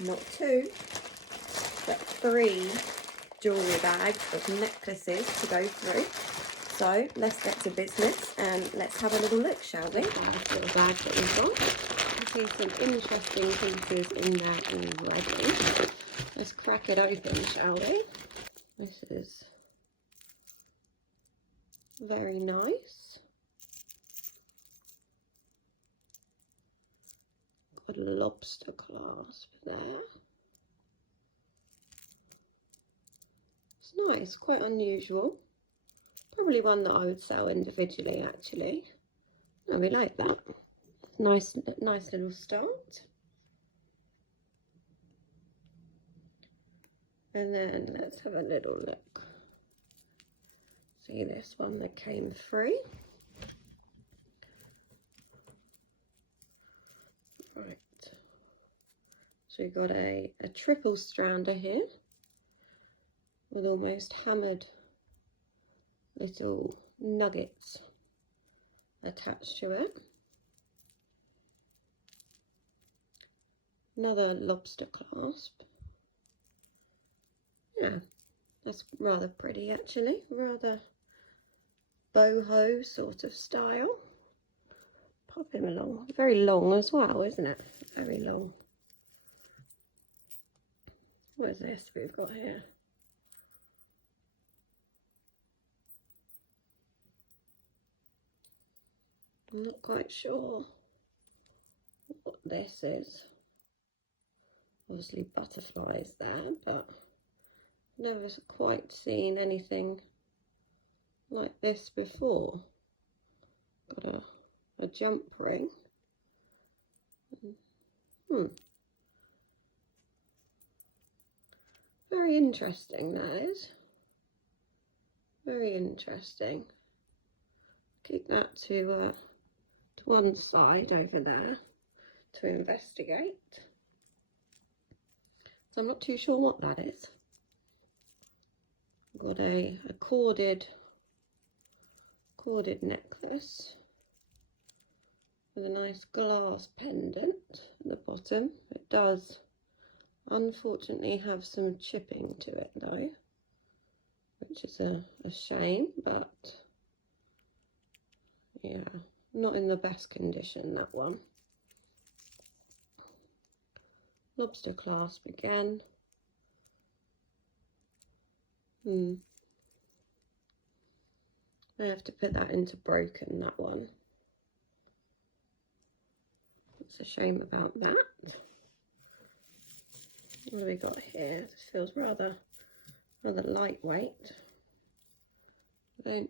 not 2, but 3 jewellery bags of necklaces to go through. So let's get to business and let's have a little look, shall we? That's little bag that we've got. I see some interesting pieces in there already. Let's crack it open, shall we? This is very nice. Got a lobster clasp there. It's nice, quite unusual. Probably one that I would sell individually, actually. No, we like that. Nice little start. And then let's have a little look. See this one that came free. Right. So we've got a triple strander here with almost hammered little nuggets attached to it. Another lobster clasp. Yeah, that's rather pretty actually, rather boho sort of style. Pop him along. Very long as well, isn't it? Very long. What is this we've got here? I'm not quite sure what this is. Obviously butterflies there, but never quite seen anything like this before. Got a jump ring. Very interesting, that is. Very interesting. Keep that to one side over there to investigate. So I'm not too sure what that is. Got a corded necklace with a nice glass pendant at the bottom. It does unfortunately have some chipping to it though, which is a shame, but yeah, not in the best condition, that one. Lobster clasp again. I have to put that into broken, that one. It's a shame about that. What have we got here? This feels rather lightweight. They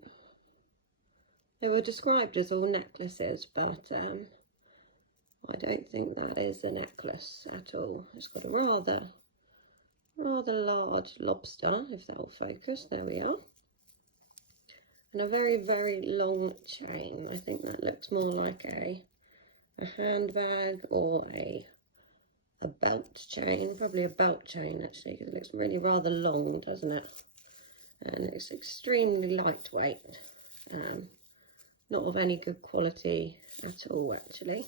were described as all necklaces, but I don't think that is a necklace at all. It's got a rather large lobster, if that will focus. There we are. And a very long chain. I think that looks more like a handbag or a belt chain. Probably a belt chain actually, because it looks really rather long, doesn't it? And it's extremely lightweight. Not of any good quality at all actually.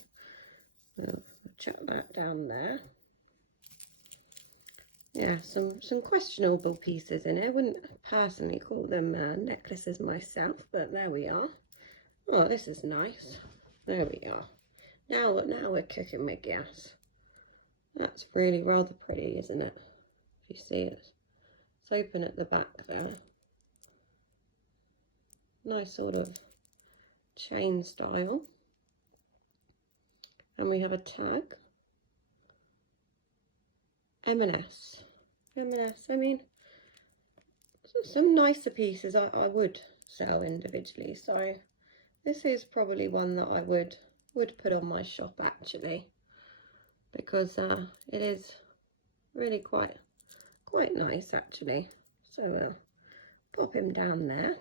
We'll chuck that down there. Yeah, some questionable pieces in it. I wouldn't personally call them necklaces myself, but there we are. Oh, this is nice. There we are. Now we're cooking with gas. That's really rather pretty, isn't it? If you see it. It's open at the back there. Nice sort of chain style. And we have a tag. M&S. I mean, some nicer pieces I would sell individually. So this is probably one that I would put on my shop actually, because it is really quite nice actually. So pop him down there.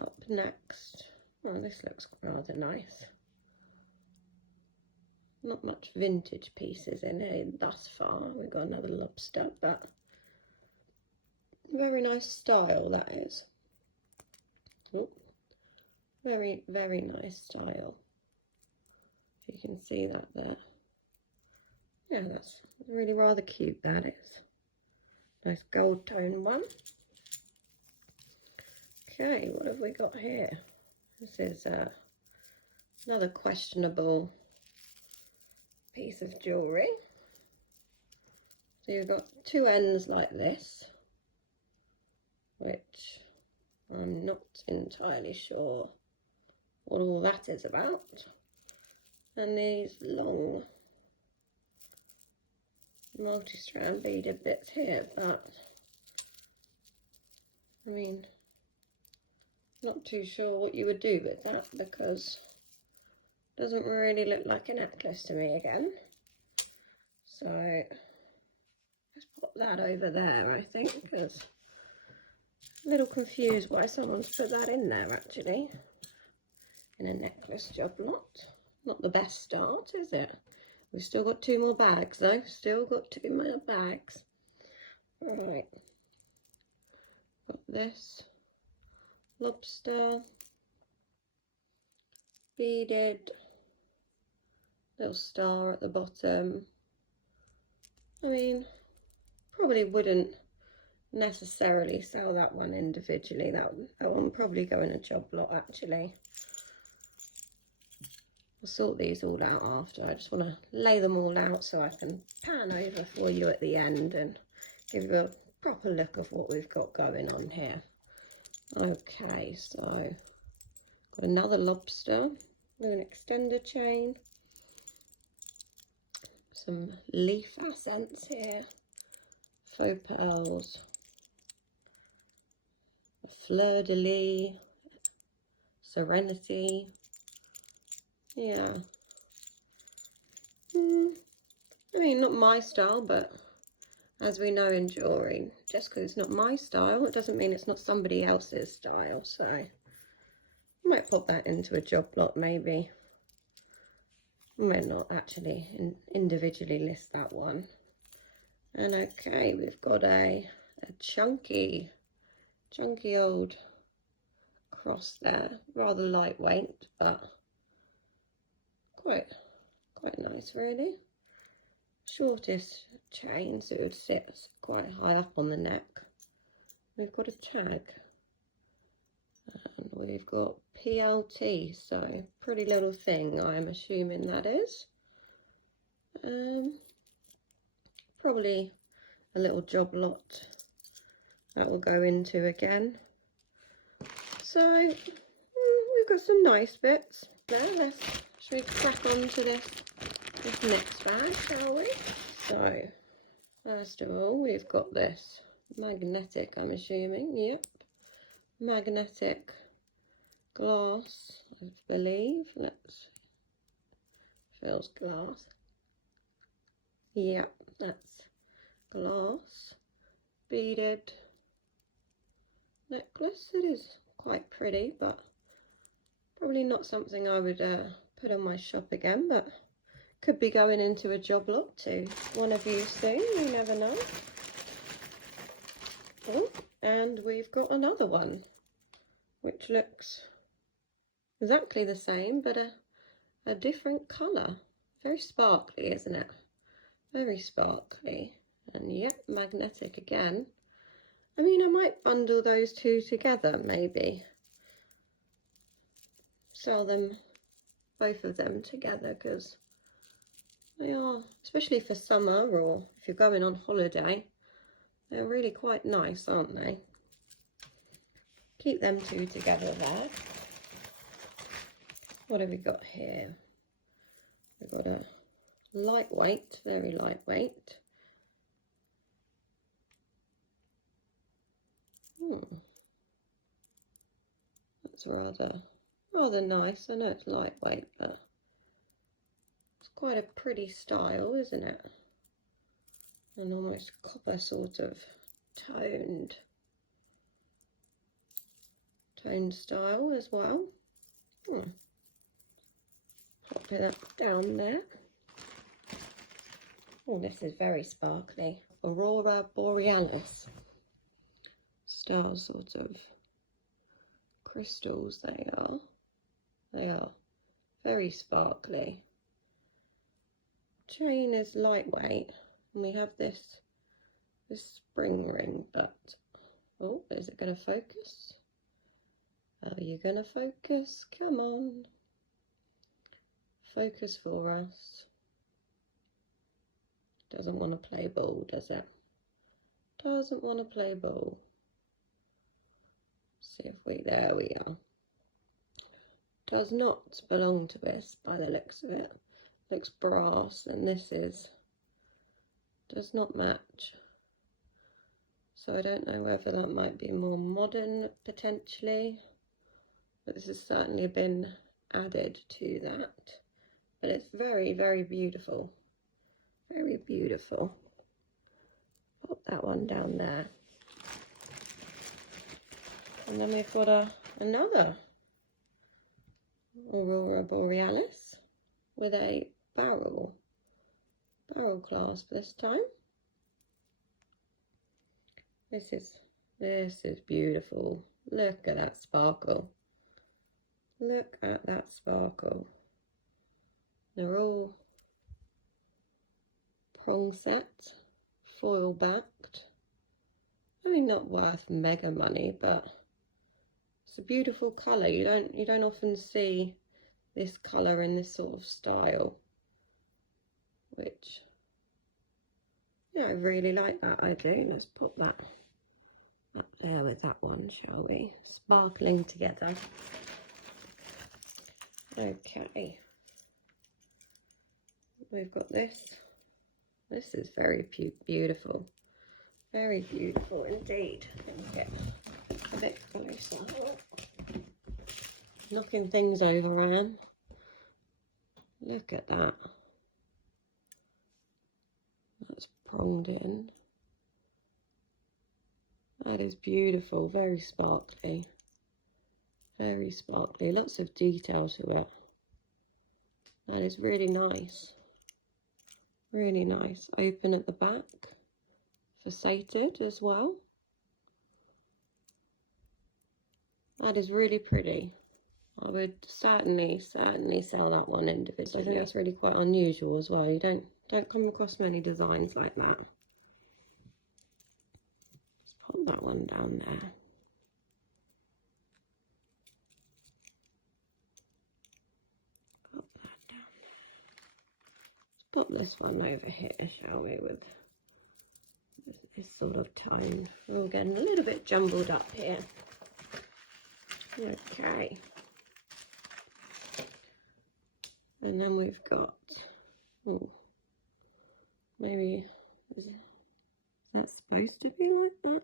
Up next, oh, this looks rather nice. Not much vintage pieces in here thus far. We've got another lobster, but very nice style that is. Oh, very nice style. If you can see that there. Yeah, that's really rather cute, that is. Nice gold tone one. Okay, what have we got here? This is another questionable piece of jewellery. So you've got two ends like this, which I'm not entirely sure what all that is about. And these long multi-strand beaded bits here, but I mean, not too sure what you would do with that, because it doesn't really look like a necklace to me again. So let's pop that over there, I think, because I'm a little confused why someone's put that in there actually, in a necklace job lot. Not the best start, is it? We've still got two more bags though, still got two more bags. Right, got this lobster, beaded, little star at the bottom. I mean, probably wouldn't necessarily sell that one individually. That one will probably go in a job lot actually. I'll sort these all out after. I just want to lay them all out so I can pan over for you at the end and give you a proper look of what we've got going on here. Okay, so got another lobster with an extender chain, some leaf accents here, faux pearls, a fleur-de-lis, serenity. Yeah, I mean, not my style, but as we know in jewellery, just because it's not my style, it doesn't mean it's not somebody else's style. So I might pop that into a job lot maybe. I might not actually individually list that one. And okay, we've got a chunky old cross there, rather lightweight, but quite nice really. Shortest chain, so it would sit quite high up on the neck. We've got a tag, and we've got PLT, so pretty little thing, I'm assuming that is. Probably a little job lot that will go into again. So we've got some nice bits there. Should we crack on to this next bag, shall we? So first of all, we've got this magnetic, I'm assuming. Yep, magnetic glass, I believe. Let's feels glass. Yep, that's glass beaded necklace. It is quite pretty, but probably not something I would put on my shop again, but could be going into a job lot to one of you soon, you never know. Oh, and we've got another one which looks exactly the same but a different colour. Very sparkly, isn't it? Very sparkly. And yep, magnetic again. I mean, I might bundle those two together maybe. Sell them, both of them together, because they are, especially for summer or if you're going on holiday, they're really quite nice, aren't they? Keep them two together there. What have we got here? We've got a lightweight, very lightweight. That's rather nice. I know it's lightweight, but it's quite a pretty style, isn't it? An almost copper sort of toned style as well. Pop that down there. Oh, this is very sparkly. Aurora Borealis. Star sort of crystals they are. They are very sparkly. chain is lightweight, and we have this spring ring, but oh, is it going to focus? Are you going to focus? Come on, focus for us. Doesn't want to play ball, does it? Doesn't want to play ball. See if there we are. Does not belong to this by the looks of it. Looks brass, and this does not match. So I don't know whether that might be more modern potentially, but this has certainly been added to that. But it's very, very beautiful. Very beautiful. Pop that one down there. And then we've got another Aurora Borealis with a barrel clasp this time. This is beautiful. Look at that sparkle. Look at that sparkle. They're all prong set, foil backed. I mean, not worth mega money, but it's a beautiful colour. You don't often see this colour in this sort of style, which, yeah, I really like that. I do. Let's put that up there with that one, shall we? Sparkling together. Okay, we've got this. This is very beautiful. Very beautiful indeed. Let me get a bit closer. Knocking things over, Anne. Look at that. That's pronged in. That is beautiful. Very sparkly. Very sparkly. Lots of detail to it. That is really nice. Really nice. Open at the back. Faceted as well. That is really pretty. I would certainly sell that one individually. I think that's really quite unusual as well. You don't come across many designs like that. Let's put that one down there. Put that down there. Let's put this one over here, shall we, with this sort of tone. We're all getting a little bit jumbled up here. Okay. And then we've got, oh, maybe, is that supposed to be like that?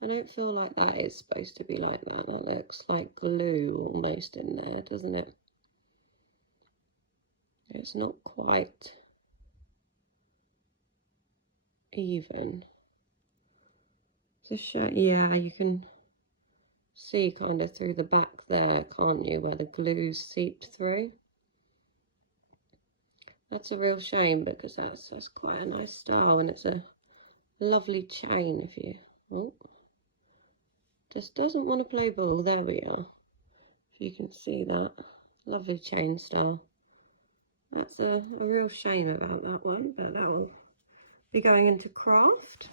I don't feel like that is supposed to be like that. That looks like glue almost in there, doesn't it? It's not quite even. To show, yeah, you can see kind of through the back there, can't you, where the glue's seeped through. That's a real shame, because that's quite a nice style, and it's a lovely chain. If you, oh, just doesn't want to play ball. There we are. If you can see that, lovely chain style. That's a real shame about that one, but that will be going into craft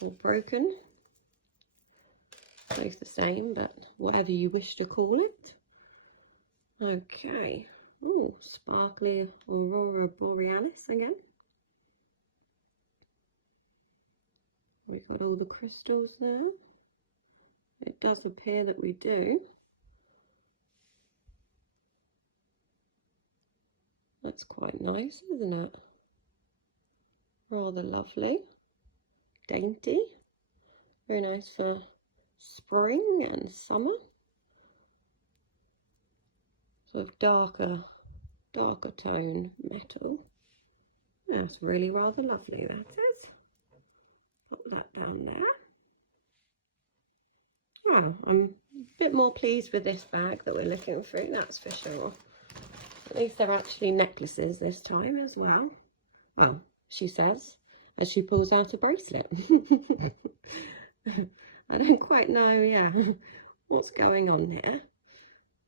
or broken. Both the same, but whatever you wish to call it. Okay. Oh, sparkly Aurora Borealis again. We've got all the crystals there. It does appear that we do. That's quite nice, isn't it? Rather lovely. Dainty. Very nice for spring and summer. Sort of darker tone metal. That's really rather lovely, that is. Put that down there. Oh, I'm a bit more pleased with this bag that we're looking through, that's for sure. At least they're actually necklaces this time as well. Oh, she says, as she pulls out a bracelet. I don't quite know, yeah, what's going on here.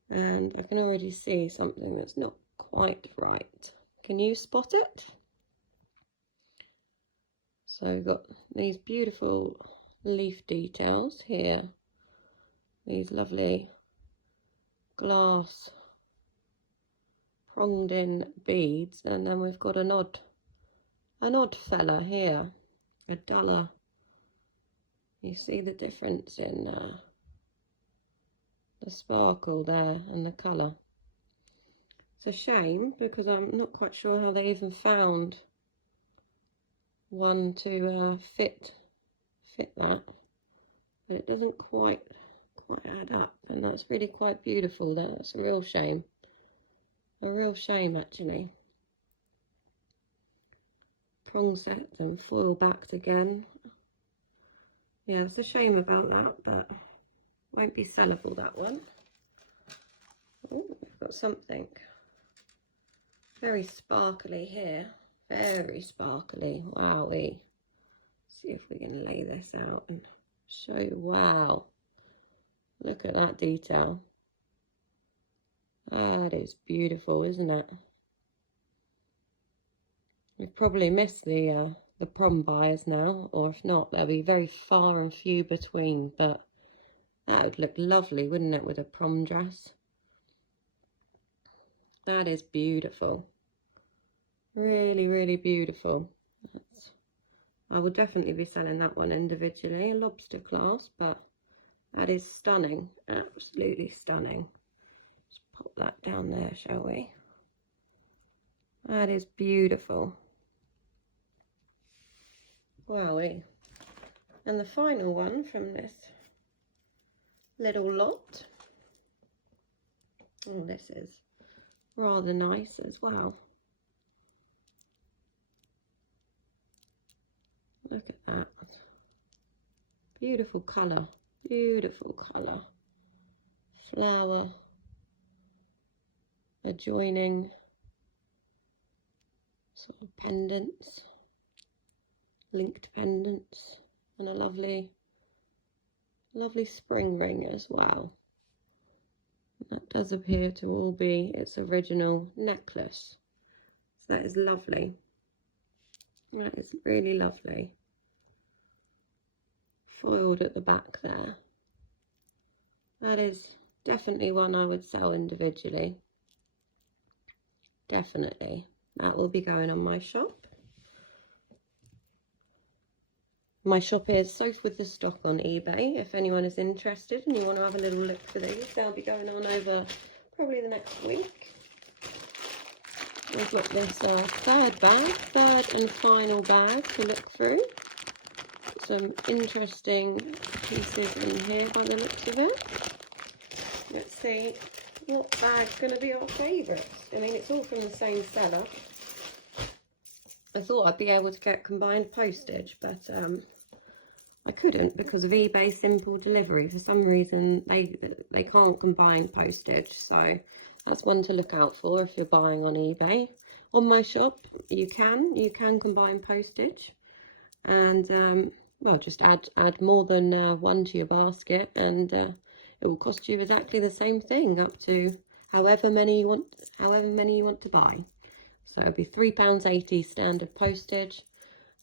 And I can already see something that's not quite right. Can you spot it? So we've got these beautiful leaf details here, these lovely glass pronged in beads, and then we've got an odd fella here, a duller. You see the difference in the sparkle there and the colour. It's a shame because I'm not quite sure how they even found one to fit that, but it doesn't quite add up, and that's really quite beautiful. That's a real shame actually. Prong set and foil backed again. Yeah, it's a shame about that, but won't be sellable, that one. Oh, we've got something very sparkly here, very sparkly. Wowee. See if we can lay this out and show you. Wow, look at that detail. That is beautiful, isn't it? We've probably missed the prom buyers now, or if not, they'll be very far and few between, but that would look lovely, wouldn't it, with a prom dress? That is beautiful. Really, really beautiful. I will definitely be selling that one individually, a lobster clasp, but that is stunning, absolutely stunning. Just pop that down there, shall we? That is beautiful. Wowee. And the final one from this little lot. Oh, this is rather nice as well. Look at that. Beautiful colour. Beautiful colour. Flower adjoining sort of pendants, linked pendants, and a lovely spring ring as well. That does appear to all be its original necklace. So that is lovely. That is really lovely. Foiled at the back there. That is definitely one I would sell individually. Definitely. That will be going on my shop. My shop is Sofa with the stock on eBay. If anyone is interested and you want to have a little look for these, they'll be going on over probably the next week. We've got this third and final bag to look through. Some interesting pieces in here by the looks of it. Let's see what bag's going to be our favourite. I mean, it's all from the same seller. I thought I'd be able to get combined postage, but I couldn't because of eBay simple delivery. For some reason, they can't combine postage, so that's one to look out for if you're buying on eBay. On my shop, you can combine postage, and well, just add more than one to your basket, and it will cost you exactly the same thing, up to however many you want to buy. So it'll be £3.80 standard postage,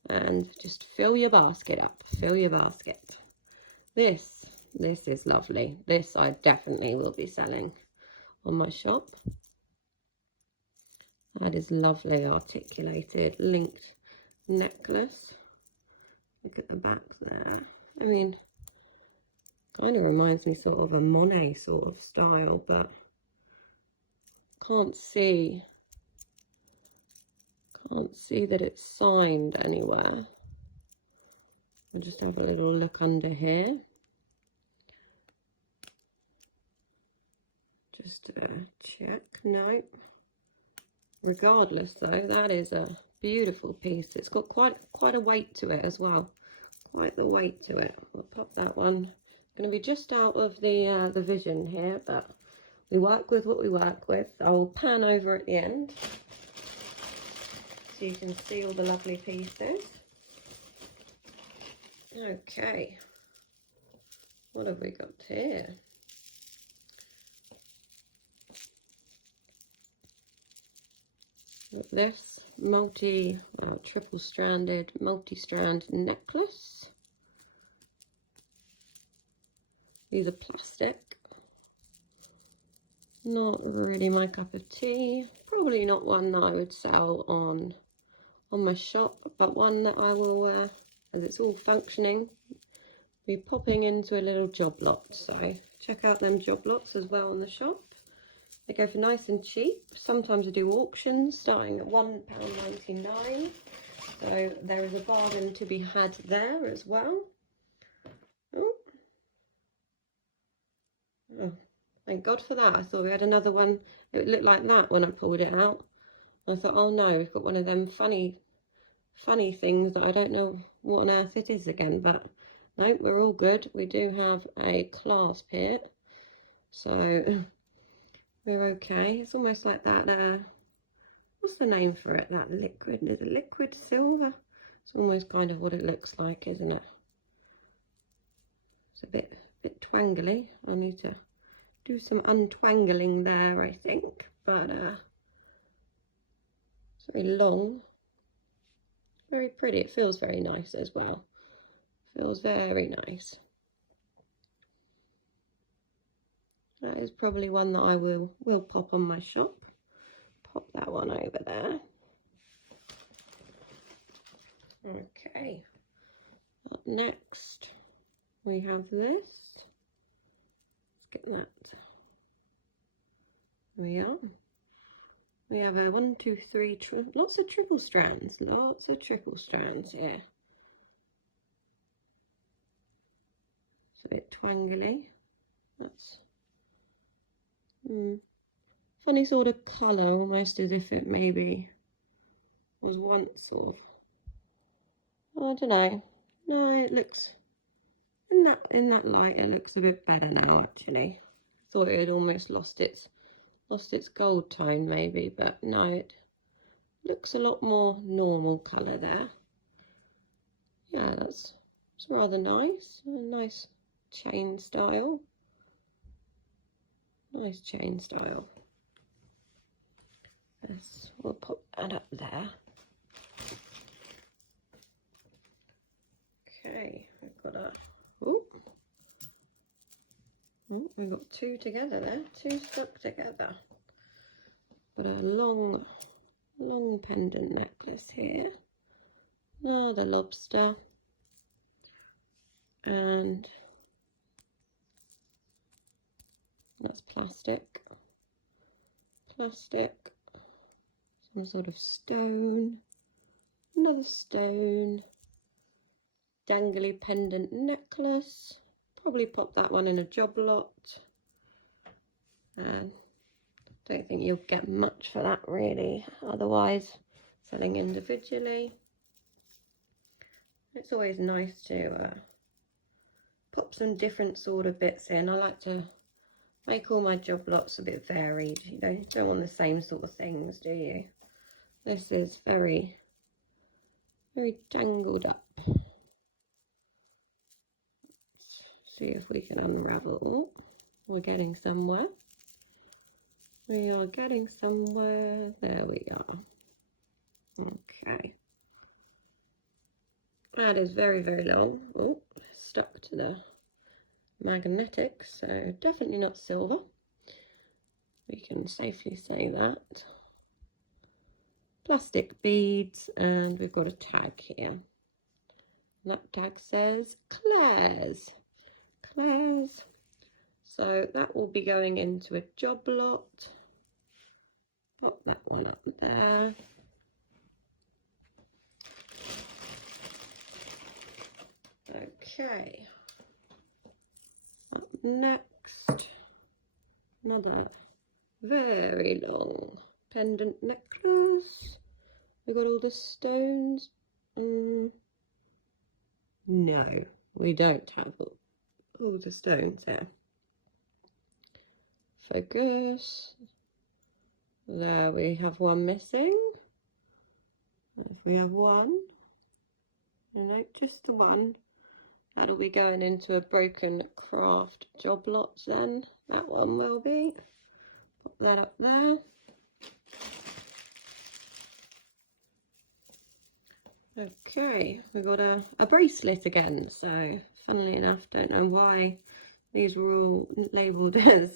and just fill your basket up. Fill your basket. This is lovely. This I definitely will be selling on my shop. That is lovely, articulated, linked necklace. Look at the back there. I mean, kind of reminds me sort of a Monet sort of style, but can't see that it's signed anywhere. I'll just have a little look under here. Just check. No. Regardless though, that is a beautiful piece. It's got quite a weight to it as well. Quite the weight to it. We'll pop that one. It's going to be just out of the vision here, but we work with what we work with. I'll pan over at the end so you can see all the lovely pieces. Okay, what have we got here? with this triple-stranded, multi-strand necklace. These are plastic. Not really my cup of tea. Probably not one that I would sell on my shop, but one that I will, as it's all functioning, be popping into a little job lot. So check out them job lots as well in the shop. They go for nice and cheap. Sometimes I do auctions starting at £1.99. So there is a bargain to be had there as well. Oh, thank God for that. I thought we had another one. It looked like that when I pulled it out. I thought, oh no, we've got one of them funny things that I don't know what on earth it is again. But no, we're all good. We do have a clasp here, so we're okay. It's almost like that, what's the name for it? That liquid, is it liquid silver? It's almost kind of what it looks like, isn't it? It's a bit twangly. I need to do some untwangling there, I think, but it's very long, very pretty. It feels very nice as well. Feels very nice. That is probably one that I will pop on my shop. Pop that one over there. Okay. Up next, we have this. Let's get that. There we are. We have a 1, 2, 3, lots of triple strands. Lots of triple strands here. It's a bit twangly. That's funny sort of colour, almost as if it maybe was once sort of, I don't know. No, it looks in that light it looks a bit better now actually. Thought it had almost lost its gold tone maybe, but no, it looks a lot more normal colour there. Yeah, it's rather nice. A nice chain style. Nice chain style. Yes, we'll pop that up there. Okay, we've got a we've got two together there, two stuck together. Got a long pendant necklace here. Another lobster. And that's plastic. Some sort of stone. Another stone. Dangly pendant necklace. Probably pop that one in a job lot. And don't think you'll get much for that really, otherwise selling individually. It's always nice to pop some different sort of bits in. I like to make all my job lots a bit varied. You know, you don't want the same sort of things, do you? This is very tangled up. Let's see if we can unravel. We're getting somewhere. We are getting somewhere. There we are. Okay. That is very long. Oh, stuck to the magnetic, so definitely not silver. We can safely say that. Plastic beads, and we've got a tag here. And that tag says Claire's. Claire's. So that will be going into a job lot. Pop that one up there. Okay. Up next, another very long pendant necklace. We got all the stones. No, we don't have all the stones here. Focus. There we have one missing. If we have one, no, just the one. That'll be going into a broken craft job lot then. That one will be. Pop that up there. Okay, we've got a bracelet again. So funnily enough, don't know why these were all labelled as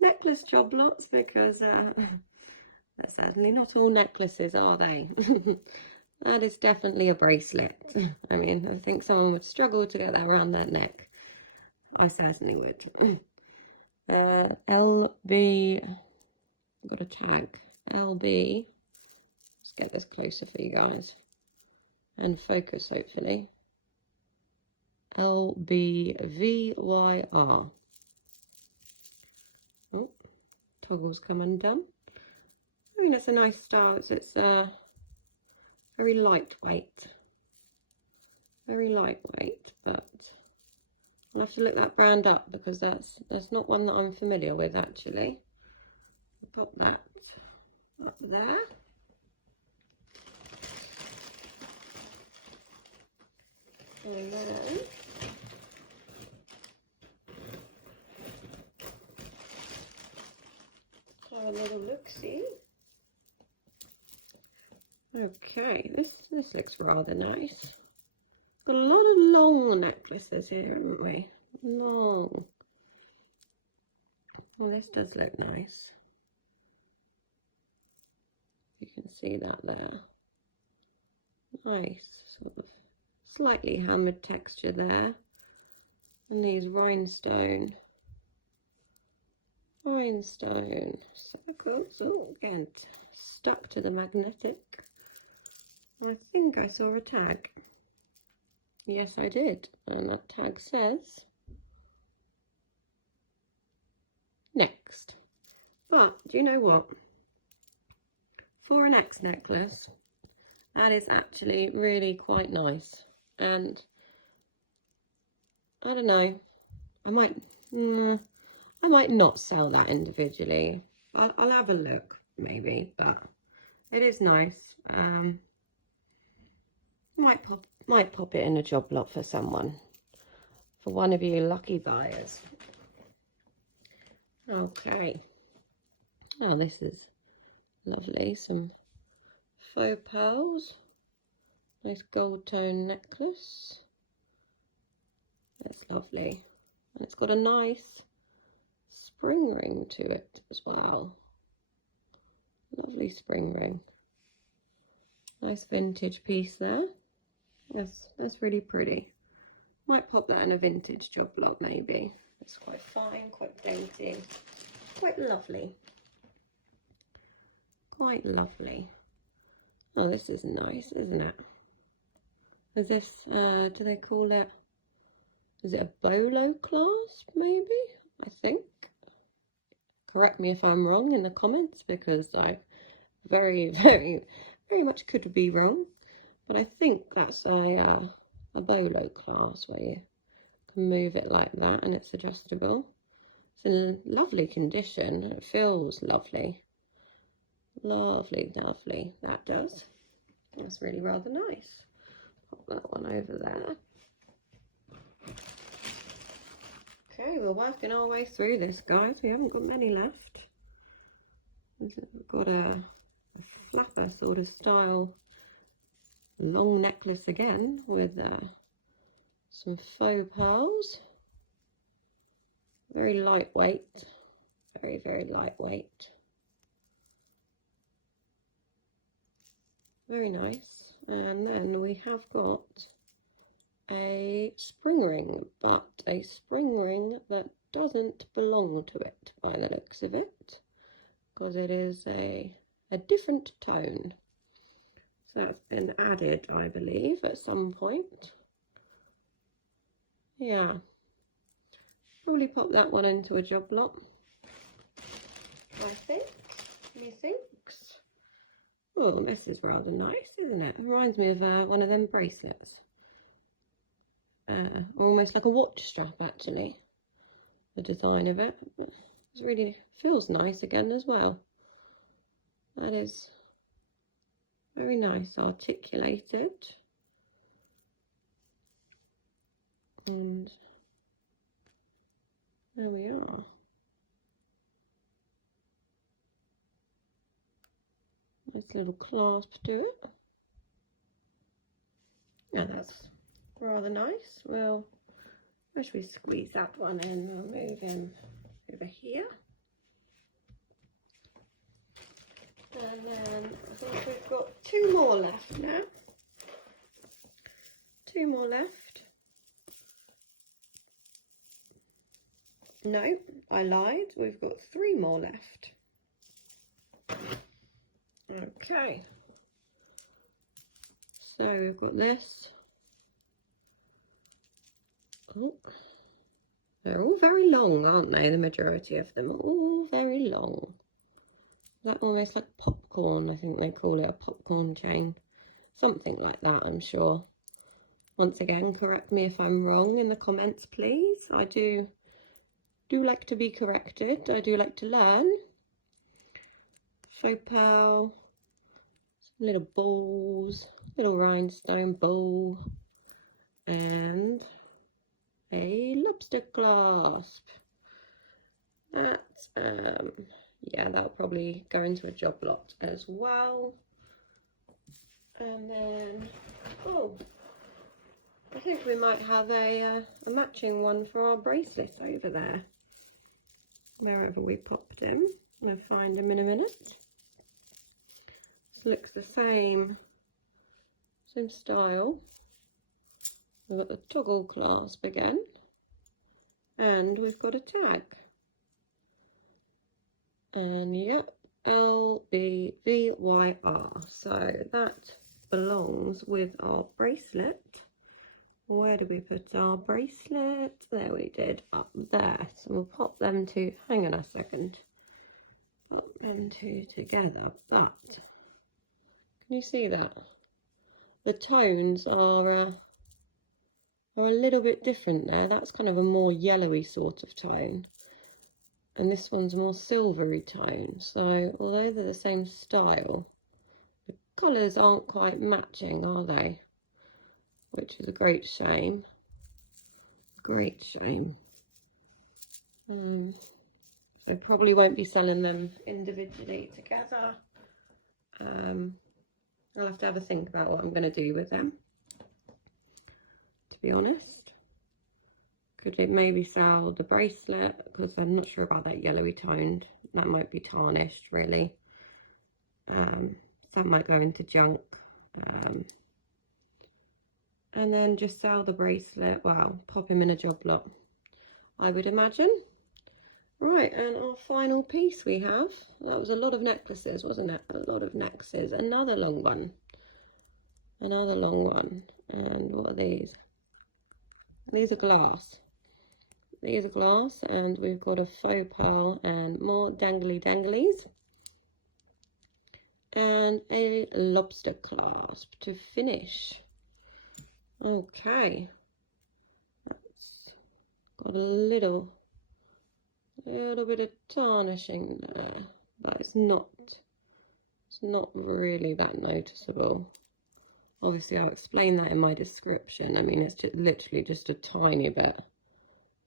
necklace job lots, because they're certainly not all necklaces, are they? That is definitely a bracelet. I mean, I think someone would struggle to get that around their neck. I certainly would. LB, I've got a tag. LB, let's get this closer for you guys and focus, hopefully. LBVYR. Oh, toggles come undone. I mean, it's a nice style. It's very lightweight. Very lightweight, but I'll have to look that brand up because that's not one that I'm familiar with, actually. Got that up there. And then have a little look-see. Okay, this looks rather nice. Got a lot of long necklaces here, haven't we? Long. Well, this does look nice. You can see that there. Nice, sort of slightly hammered texture there. And these rhinestone circles. Oh, again, stuck to the magnetic. I think I saw a tag. Yes, I did. And that tag says next. But do you know what? For an X necklace, that is actually really quite nice. And I don't know, I might not sell that individually. I'll have a look, maybe, but it is nice. Might pop it in a job lot for someone, for one of you lucky buyers. Okay. Oh, this is lovely. Some faux pearls. Nice gold tone necklace. That's lovely. And it's got a nice spring ring to it as well. Lovely spring ring. Nice vintage piece there. That's really pretty. Might pop that in a vintage job lot, maybe. It's quite fine, quite dainty, quite lovely. Quite lovely. Oh, this is nice, isn't it? Is this, do they call it, is it a bolo clasp, maybe? I think. Correct me if I'm wrong in the comments, because I very much could be wrong. But I think that's a bolo clasp where you can move it like that and it's adjustable. It's in lovely condition. It feels lovely. Lovely, lovely. That does. That's really rather nice. Pop that one over there. Okay, we're working our way through this, guys. We haven't got many left. We've got a flapper sort of style long necklace again with some faux pearls. Very lightweight. Very lightweight. Very nice. And then we have got a spring ring, but a spring ring that doesn't belong to it by the looks of it, because it is a different tone. So that's been added, I believe, at some point. Yeah. Probably pop that one into a job lot, I think. Methinks. Oh, this is rather nice, isn't it? It reminds me of one of them bracelets. Almost like a watch strap, actually. The design of it. It really feels nice again as well. That is very nice, articulated. And there we are. Nice little clasp to it. Yeah, that's rather nice. Well, wish we squeeze that one in. I'll move him over here. And then I think we've got 2 more left now. 2 more left. No, I lied. We've got 3 more left. Okay. So we've got this. Oh, they're all very long, aren't they? The majority of them are all very long. That almost like popcorn, I think they call it, a popcorn chain. Something like that, I'm sure. Once again, correct me if I'm wrong in the comments, please. I do like to be corrected. I do like to learn. Faux pearl, some little balls, little rhinestone ball, and a lobster clasp. That's yeah, that'll probably go into a job lot as well. And then, oh, I think we might have a matching one for our bracelet over there, wherever we popped him. I'll find him in a minute. This looks the same style. We've got the toggle clasp again, and we've got a tag. And yep, LBVYR. So that belongs with our bracelet. Where did we put our bracelet? There we did, up there. So we'll pop them two, hang on a second. Pop them two together. But can you see that? The tones are a little bit different there. That's kind of a more yellowy sort of tone. And this one's more silvery tone. So although they're the same style, the colours aren't quite matching, are they? Which is a great shame. Great shame. So probably won't be selling them individually together. I'll have to have a think about what I'm going to do with them, to be honest. Could it maybe sell the bracelet, because I'm not sure about that yellowy toned. That might be tarnished, really. Some might go into junk. And then just sell the bracelet. Well, pop him in a job lot, I would imagine. Right, and our final piece we have. That was a lot of necklaces, wasn't it? A lot of necklaces. Another long one. Another long one. And what are these? These are glass. These are glass, and we've got a faux pearl and more dangly danglies. And a lobster clasp to finish. Okay. That's got a little bit of tarnishing there, but it's not really that noticeable. Obviously, I'll explain that in my description. I mean, it's just literally just a tiny bit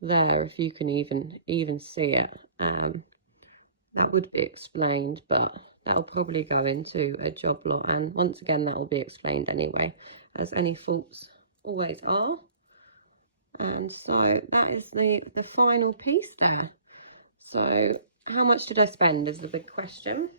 there, if you can even see it. That would be explained, but that'll probably go into a job lot, and once again that will be explained anyway, as any faults always are. And so that is the final piece there. So how much did I spend is the big question.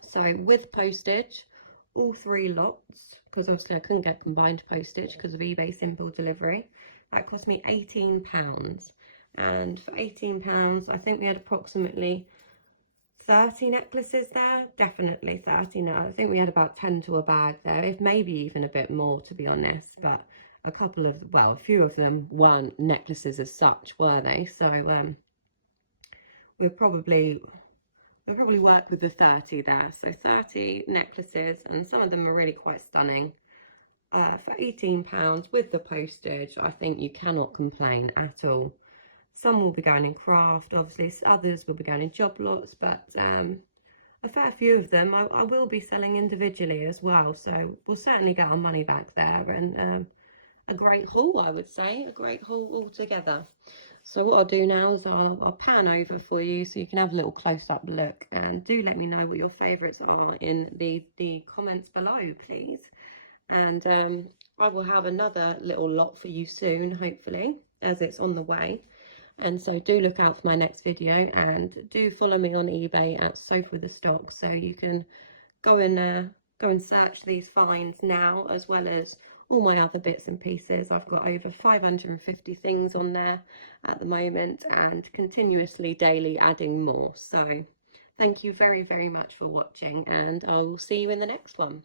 So with postage, all 3 lots, because obviously I couldn't get combined postage because of eBay simple delivery, that cost me £18. And for £18 I think we had approximately 30 necklaces there. Definitely 30. No, I think we had about 10 to a bag there, if maybe even a bit more, to be honest. But a couple of, well, a few of them weren't necklaces as such, were they? So we'll probably work with the 30 there. So 30 necklaces, and some of them are really quite stunning. For £18 with the postage, I think you cannot complain at all. Some will be going in craft, obviously, others will be going in job lots, but a fair few of them I will be selling individually as well. So we'll certainly get our money back there, and a great haul, I would say, a great haul altogether. So what I'll do now is I'll pan over for you so you can have a little close-up look, and do let me know what your favourites are in the comments below, please. and I will have another little lot for you soon, hopefully, as it's on the way. And so do look out for my next video, and do follow me on eBay at Sofa the Stock, so you can go and search these finds now, as well as all my other bits and pieces. I've got over 550 things on there at the moment, and continuously daily adding more. So thank you very, very much for watching, and I will see you in the next one.